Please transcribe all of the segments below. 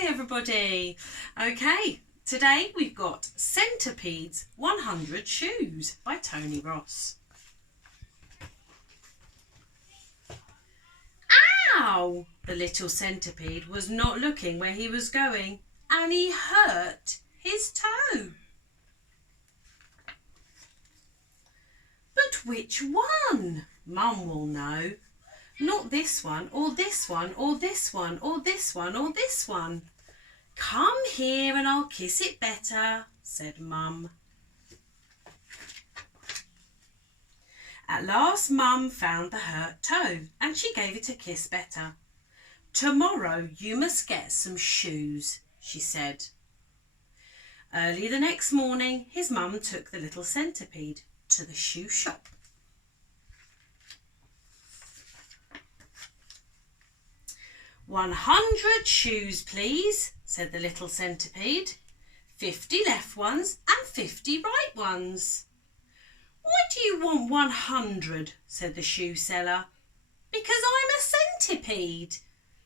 Hi everybody. Okay, today we've got Centipedes 100 Shoes by Tony Ross. Ow! The little centipede was not looking where he was going and he hurt his toe. But which one? Mum will know. Not this one, or this one, or this one, or this one, or this one. Come here and I'll kiss it better, said Mum. At last Mum found the hurt toe and she gave it a kiss better. Tomorrow you must get some shoes, she said. Early the next morning his mum took the little centipede to the shoe shop. 100 shoes, please, said the little centipede. 50 left ones and 50 right ones. Why do you want 100? Said the shoe seller. Because I'm a centipede,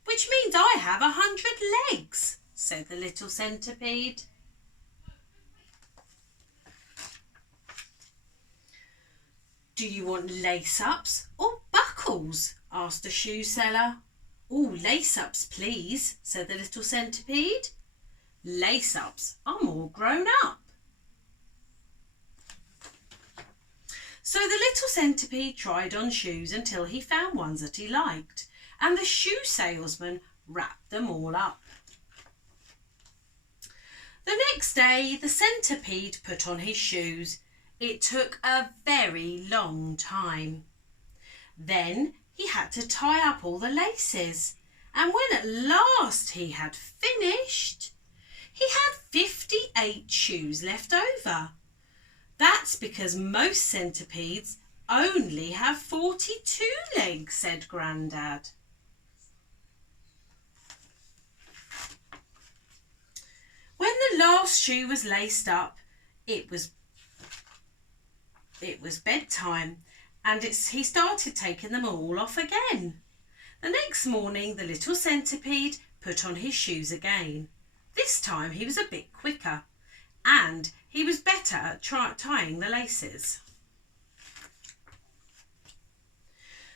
which means I have 100 legs, said the little centipede. Do you want lace-ups or buckles? Asked the shoe seller. Oh, lace-ups, please, said the little centipede. Lace-ups are more grown up. So the little centipede tried on shoes until he found ones that he liked, and the shoe salesman wrapped them all up. The next day the centipede put on his shoes. It took a very long time. Then he had to tie up all the laces, and when at last he had finished, he had 58 shoes left over. That's because most centipedes only have 42 legs, said Grandad. When the last shoe was laced up, it was bedtime, and he started taking them all off again. The next morning the little centipede put on his shoes again. This time he was a bit quicker and he was better at tying the laces.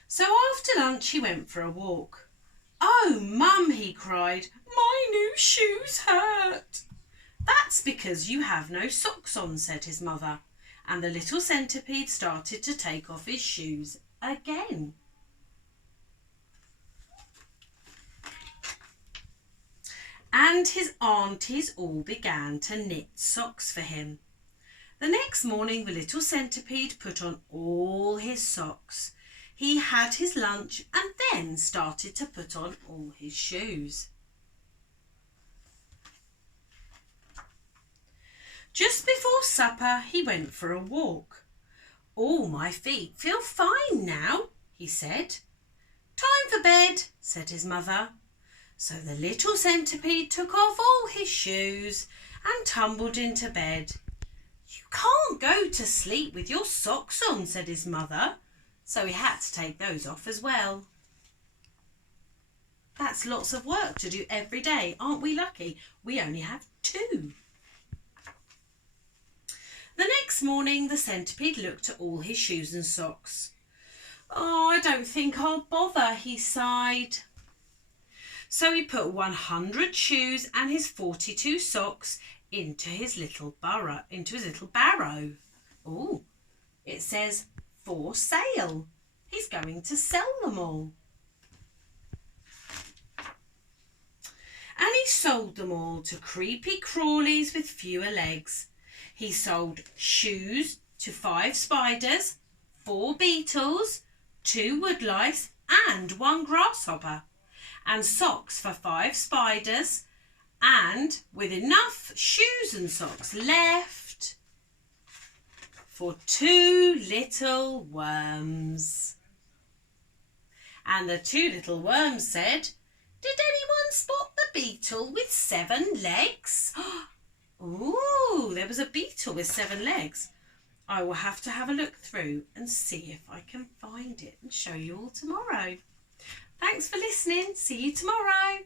So after lunch he went for a walk. "Oh, Mum," he cried, "my new shoes hurt." "That's because you have no socks on," said his mother. And the little centipede started to take off his shoes again. And his aunties all began to knit socks for him. The next morning the little centipede put on all his socks. He had his lunch and then started to put on all his shoes. Just before supper he went for a walk. "All my feet feel fine now," he said. "Time for bed," said his mother. So the little centipede took off all his shoes and tumbled into bed. "You can't go to sleep with your socks on," said his mother. So he had to take those off as well. That's lots of work to do every day. Aren't we lucky? We only have 2. The next morning the centipede looked at all his shoes and socks. "Oh, I don't think I'll bother," he sighed. So he put 100 shoes and his 42 socks into his little barrow. Oh, it says "for sale." He's going to sell them all. And he sold them all to creepy crawlies with fewer legs. He sold shoes to 5 spiders, 4 beetles, 2 woodlice and 1 grasshopper, and socks for 5 spiders, and with enough shoes and socks left for 2 little worms. And the 2 little worms said, "Did anyone spot the beetle with 7 legs?" Ooh, there was a beetle with 7 legs. I will have to have a look through and see if I can find it and show you all tomorrow. Thanks for listening. See you tomorrow.